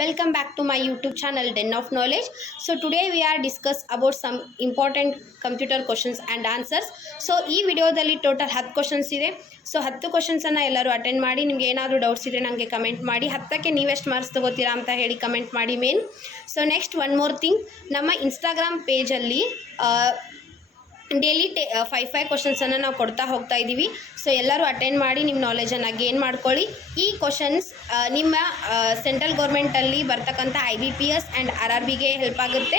welcome back to my YouTube channel Den of Knowledge. So today we are discuss about some important computer questions and answers. So ಈ ವಿಡಿಯೋದಲ್ಲಿ total 10 questions ಇದೆ. So 10 questions ಅನ್ನು ಎಲ್ಲರೂ attend ಮಾಡಿ. ನಿಮಗೆ ಏನಾದರೂ doubts ಇದ್ರೆ ನನಗೆ ಕಮೆಂಟ್ ಮಾಡಿ. 10ಕ್ಕೆ ನೀವು ಎಷ್ಟು ಮಾರ್ಕ್ಸ್ ತಗೋತೀರಾ ಅಂತ ಹೇಳಿ ಕಮೆಂಟ್ ಮಾಡಿ main. So next one more thing, ನಮ್ಮ ಇನ್ಸ್ಟಾಗ್ರಾಮ್ ಪೇಜಲ್ಲಿ ಡೈಲಿ 5 ಕ್ವೆಶ್ಚನ್ಸನ್ನು ನಾವು ಕೊಡ್ತಾ ಹೋಗ್ತಾ ಇದ್ದೀವಿ. ಸೊ ಎಲ್ಲರೂ ಅಟೆಂಡ್ ಮಾಡಿ ನಿಮ್ಮ ನಾಲೆಜನ್ನು ಗೇನ್ ಮಾಡ್ಕೊಳ್ಳಿ. ಈ ಕ್ವೆಶ್ಚನ್ಸ್ ನಿಮ್ಮ ಸೆಂಟ್ರಲ್ ಗೌರ್ಮೆಂಟಲ್ಲಿ ಬರ್ತಕ್ಕಂಥ IBPS ಆ್ಯಂಡ್ RRBಗೆ ಹೆಲ್ಪ್ ಆಗುತ್ತೆ.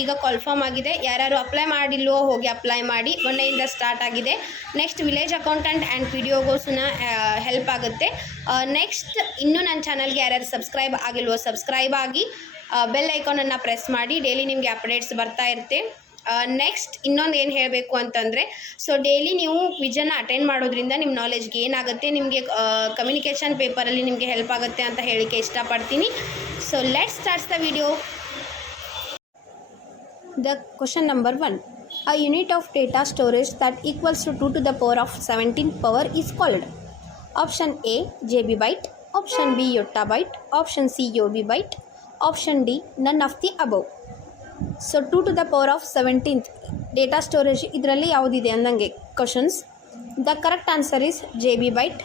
ಈಗ ಕಾಲ್ಫಾರ್ಮ್ ಆಗಿದೆ. ಯಾರ್ಯಾರು ಅಪ್ಲೈ ಮಾಡಿಲ್ವೋ ಹೋಗಿ ಅಪ್ಲೈ ಮಾಡಿ. ಮೊನ್ನೆಯಿಂದ ಸ್ಟಾರ್ಟ್ ಆಗಿದೆ. ನೆಕ್ಸ್ಟ್ ವಿಲೇಜ್ ಅಕೌಂಟೆಂಟ್ ಆ್ಯಂಡ್ PDOಗೋಸ್ನ ಹೆಲ್ಪ್ ಆಗುತ್ತೆ. ನೆಕ್ಸ್ಟ್ ಇನ್ನೂ ನನ್ನ ಚಾನಲ್ಗೆ ಯಾರ್ಯಾರು ಸಬ್ಸ್ಕ್ರೈಬ್ ಆಗಿಲ್ವೋ ಸಬ್ಸ್ಕ್ರೈಬ್ ಆಗಿ ಬೆಲ್ ಐಕಾನನ್ನು ಪ್ರೆಸ್ ಮಾಡಿ. ಡೈಲಿ ನಿಮಗೆ ಅಪ್ಡೇಟ್ಸ್ ಬರ್ತಾ ಇರುತ್ತೆ. ನೆಕ್ಸ್ಟ್ ಇನ್ನೊಂದು ಏನು ಹೇಳಬೇಕು ಅಂತಂದರೆ, ಸೊ ಡೈಲಿ ನೀವು ಕ್ವಿಜನ್ನು ಅಟೆಂಡ್ ಮಾಡೋದ್ರಿಂದ ನಿಮ್ಮ ನಾಲೆಜ್ಗೆ ಏನಾಗುತ್ತೆ, ನಿಮಗೆ ಕಮ್ಯುನಿಕೇಷನ್ ಪೇಪರಲ್ಲಿ ನಿಮಗೆ ಹೆಲ್ಪ್ ಆಗುತ್ತೆ ಅಂತ ಹೇಳಿಕೆ ಇಷ್ಟಪಡ್ತೀನಿ. So let's starts the video. The question number 1. A unit of data storage that equals to 2 to the power of 17 power is called. Option A JB byte, Option B yottabyte, Option C YOB byte, Option D none of the above. So 2 to the power of 17th data storage ಇದರಲ್ಲಿ ಯಾವುದಿದೆ ಅನ್ನಂಗೆ questions. The correct answer is JB byte.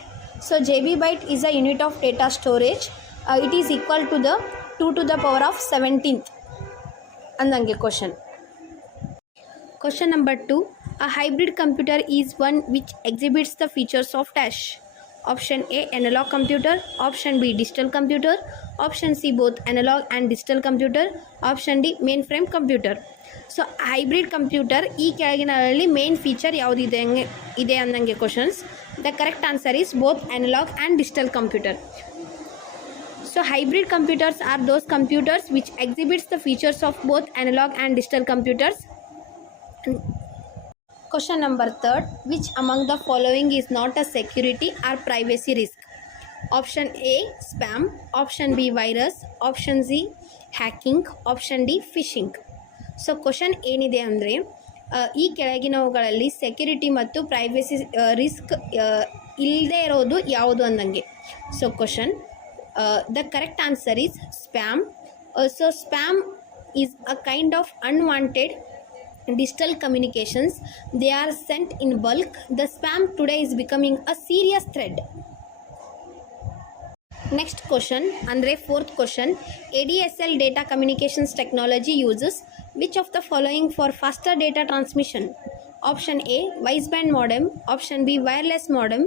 So JB byte is a unit of data storage. It is equal to the 2 to the power of 17th ಅನ್ನಂಗೆ question. Question number 2. A hybrid computer is one which exhibits the features of dash. Option A analog computer, Option B digital computer, Option C both analog and digital computer, Option D mainframe computer. So hybrid computer ಈ ಕೆಳಗಿನಲ್ಲಿ main feature ಯಾವುದಿದೆ ಇದೆ ಅನ್ನಂಗೆ questions. The correct answer is both analog and digital computer. So hybrid computers are those computers which exhibits the features of both analog and digital computers. Question number 3. Which among the following is not a security or privacy risk? Option A spam, Option B virus, Option C hacking, Option D phishing. So question ಏನಿದೆ ಅಂದರೆ, ಈ ಕೆಳಗಿನವುಗಳಲ್ಲಿ security ಮತ್ತು privacy risk ಇಲ್ಲದೆ ಇರೋದು ಯಾವುದು ಅನ್ನಂಗೆ. So question the correct answer is spam. So spam is a kind of unwanted digital communications. They are sent in bulk. The spam today is becoming a serious threat. Next question andre 4th question. ADSL data communications technology uses which of the following for faster data transmission? Option A wideband modem, Option B wireless modem,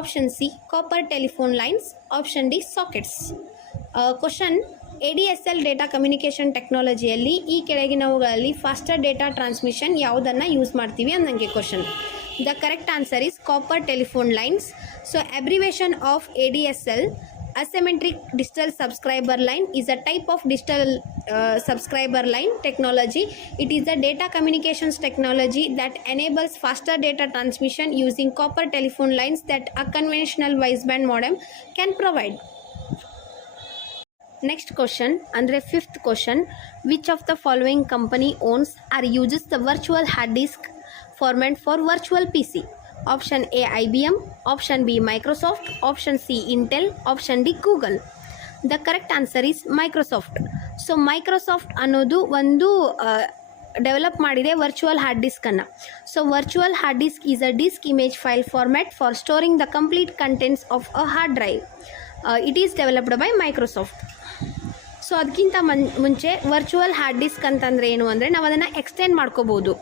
Option C copper telephone lines, Option D sockets. Question ADSL data communication ಟೆಕ್ನಾಲಜಿಯಲ್ಲಿ ಈ ಕೆಳಗಿನವುಗಳಲ್ಲಿ faster data transmission ಯಾವುದನ್ನು use ಮಾಡ್ತೀವಿ ಅನ್ನಂಗೆ question. The correct answer is copper telephone lines. So abbreviation of ADSL asymmetric digital subscriber line is a type of digital subscriber line technology. It is a data communications technology that enables faster data transmission using copper telephone lines that a conventional wideband modem can provide. Next question andre 5th question. Which of the following company owns or uses the virtual hard disk format for virtual PC? Option A IBM, Option B Microsoft, Option C Intel, Option D Google. The correct answer is Microsoft. So Microsoft ಅನ್ನೋದು ಒಂದು develop ಮಾಡಿದೆ virtual hard ಡಿಸ್ಕನ್ನು. So virtual hard disk is a disk image file format for storing the complete contents of a hard drive. It is developed by Microsoft. So ಅದಕ್ಕಿಂತ ಮುಂಚೆ virtual hard disc ಅಂತಂದರೆ ಏನು ಅಂದರೆ, ನಾವು ಅದನ್ನು extend ಮಾಡ್ಕೋಬೋದು.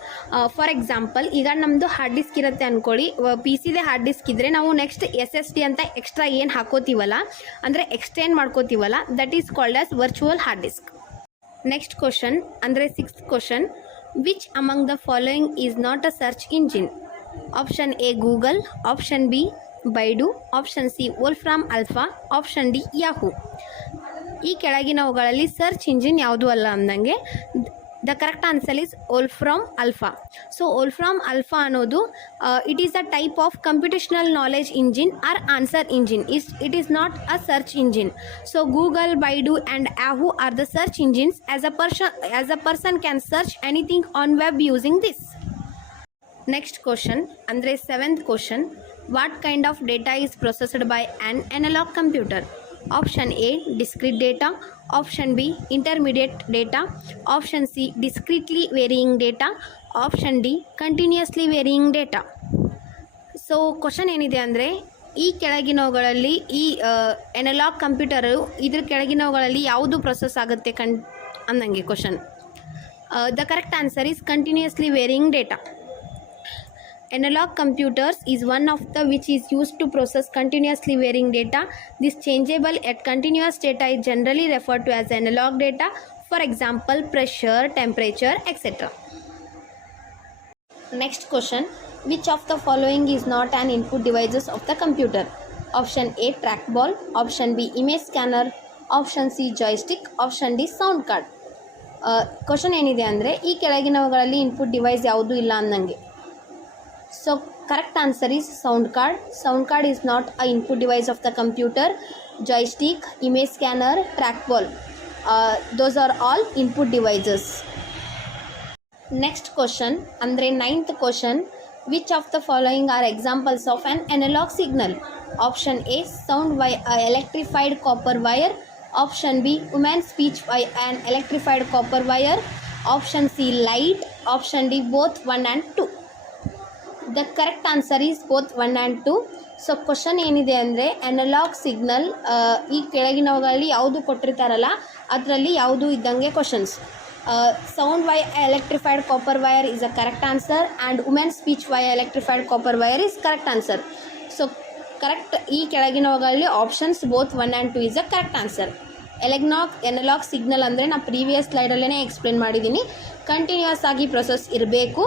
For example, ಈಗ ನಮ್ಮದು ಹಾರ್ಡ್ ಡಿಸ್ಕ್ ಇರುತ್ತೆ ಅಂದ್ಕೊಳ್ಳಿ. PCದೇ ಹಾರ್ಡ್ ಡಿಸ್ಕ್ ಇದ್ದರೆ ನಾವು ನೆಕ್ಸ್ಟ್ SSD ಅಂತ ಎಕ್ಸ್ಟ್ರಾ ಏನು ಹಾಕೋತೀವಲ್ಲ, ಅಂದರೆ ಎಕ್ಸ್ಟೆಂಡ್ ಮಾಡ್ಕೋತೀವಲ್ಲ, that is called as virtual hard disk. Next question ಅಂದರೆ 6th question. Which among the following is not a search engine? Option A Google, option B Baidu, option C Wolfram Alpha, option D Yahoo. ಈ ಕೆಳಗಿನವುಗಳಲ್ಲಿ search engine ಯಾವುದು ಅಲ್ಲ ಅಂದಂಗೆ. The correct answer is Wolfram Alpha. So Wolfram Alpha ಅನ್ನೋದು it is a type of computational knowledge engine or answer engine. It is not a search engine. So Google, Baidu and Yahoo are the search engines. As a person can search anything on web using this. Next question ಅಂದರೆ 7th question. What kind of data is processed by an analog computer? Option A, discrete data. Option B, intermediate data. Option C, discretely varying data. Option D, continuously varying data. So question ಏನಿದೆ ಅಂದರೆ ಈ ಕೆಳಗಿನವುಗಳಲ್ಲಿ analogue computer ಇದ್ರ ಕೆಳಗಿನವುಗಳಲ್ಲಿ ಯಾವುದು process ಆಗುತ್ತೆ ಅಂದಂಗೆ question. The correct answer is continuously varying data. Analog computers is one of the which is used to process continuously varying data. This changeable yet continuous data is generally referred to as analog data. For example, pressure, temperature, etc. Next question. Which of the following is not an input devices of the computer? Option A, trackball. Option B, image scanner. Option C, joystick. Option D, sound card. Question ಏನಿದೆ ಅಂದರೆ ಈ ಕೆಳಗಿನವುಗಳಲ್ಲಿ input device ಯಾವುದೂ ಇಲ್ಲ ಅನ್ನಂಗೆ. So correct answer is sound card. Sound card is not a input device of the computer. Joystick, image scanner, trackball, those are all input devices. Next question, andre 9th question. Which of the following are examples of an analog signal? Option A, sound via electrified copper wire. Option B, human speech via an electrified copper wire. Option C, light. Option D, both 1 and 2. The correct answer is both 1 and 2. So question ಏನಿದೆ ಅಂದರೆ analogue signal ಈ ಕೆಳಗಿನವುಗಳಲ್ಲಿ ಯಾವುದು ಕೊಟ್ಟಿರ್ತಾರಲ್ಲ ಅದರಲ್ಲಿ ಯಾವುದು ಇದ್ದಂಗೆ questions. Sound via electrified copper wire is a correct answer and women speech via electrified copper wire is correct answer. So correct ಈ ಕೆಳಗಿನವುಗಳಲ್ಲಿ options both 1 and 2 is a correct answer. Analog signal ಅಂದರೆ ನಾನು previous ಸ್ಲೈಡಲ್ಲೇ explain ಮಾಡಿದ್ದೀನಿ. Continuous ಆಗಿ process ಇರಬೇಕು.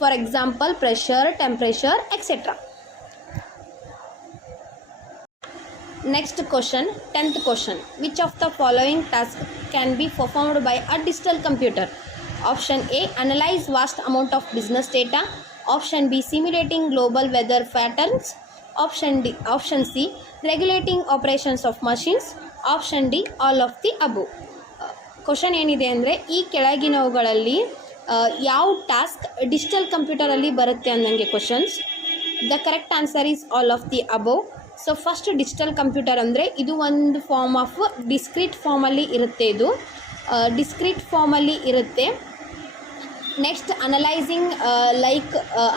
For example pressure, temperature, etcetera. Next question, 10th question. Which of the following task can be performed by a digital computer? Option A, analyse vast amount of business data. Option B, simulating global weather patterns. Option C, regulating operations of machines. Option D, all of the above. Question ಏನಿದೆ ಅಂದರೆ ಈ ಕೆಳಗಿನವುಗಳಲ್ಲಿ ಯಾವ task digital ಕಂಪ್ಯೂಟರಲ್ಲಿ ಬರುತ್ತೆ ಅನ್ನಂಗೆ questions. The correct answer is all of the above. So first digital computer ಅಂದರೆ ಇದು ಒಂದು ಫಾರ್ಮ್ ಆಫ್ ಡಿಸ್ಕ್ರೀಟ್ ಫಾರ್ಮಲ್ಲಿ ಇರುತ್ತೆ. ಇದು ಡಿಸ್ಕ್ರೀಟ್ ಫಾರ್ಮಲ್ಲಿ ಇರುತ್ತೆ. Next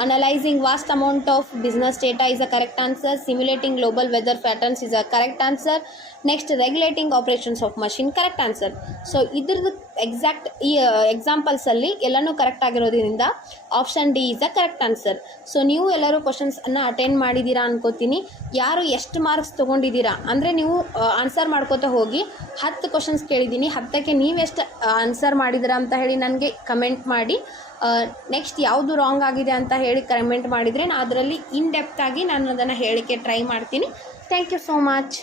analysing vast amount of business data is a correct answer. Simulating global weather patterns is a correct answer. Next regulating operations of machine correct answer. So ಇದ್ರದ್ದು exact ಈ ಎಕ್ಸಾಂಪಲ್ಸಲ್ಲಿ ಎಲ್ಲನೂ correct ಆಗಿರೋದ್ರಿಂದ option D is a correct answer. So ನೀವು ಎಲ್ಲರೂ ಕ್ವಶನ್ಸನ್ನು attend ಮಾಡಿದ್ದೀರಾ ಅನ್ಕೋತೀನಿ. ಯಾರು ಎಷ್ಟು ಮಾರ್ಕ್ಸ್ ತೊಗೊಂಡಿದ್ದೀರಾ ಅಂದರೆ ನೀವು ಆನ್ಸರ್ ಮಾಡ್ಕೋತಾ ಹೋಗಿ. 10 ಕ್ವಶನ್ಸ್ ಕೇಳಿದ್ದೀನಿ, 10ಕ್ಕೆ ನೀವೆಷ್ಟು ಆನ್ಸರ್ ಮಾಡಿದ್ದೀರಾ ಅಂತ ಹೇಳಿ ನನಗೆ ಕಮೆಂಟ್ ಮಾಡಿ. ನೆಕ್ಸ್ಟ್ ಯಾವುದು ರಾಂಗ್ ಆಗಿದೆ ಅಂತ ಹೇಳಿ ಕಮೆಂಟ್ ಮಾಡಿದರೆ ನಾನು ಅದರಲ್ಲಿ ಇನ್ ಡೆಪ್ತ್ ಆಗಿ ನಾನು ಅದನ್ನು ಹೇಳೋಕ್ಕೆ ಟ್ರೈ ಮಾಡ್ತೀನಿ. Thank you so much.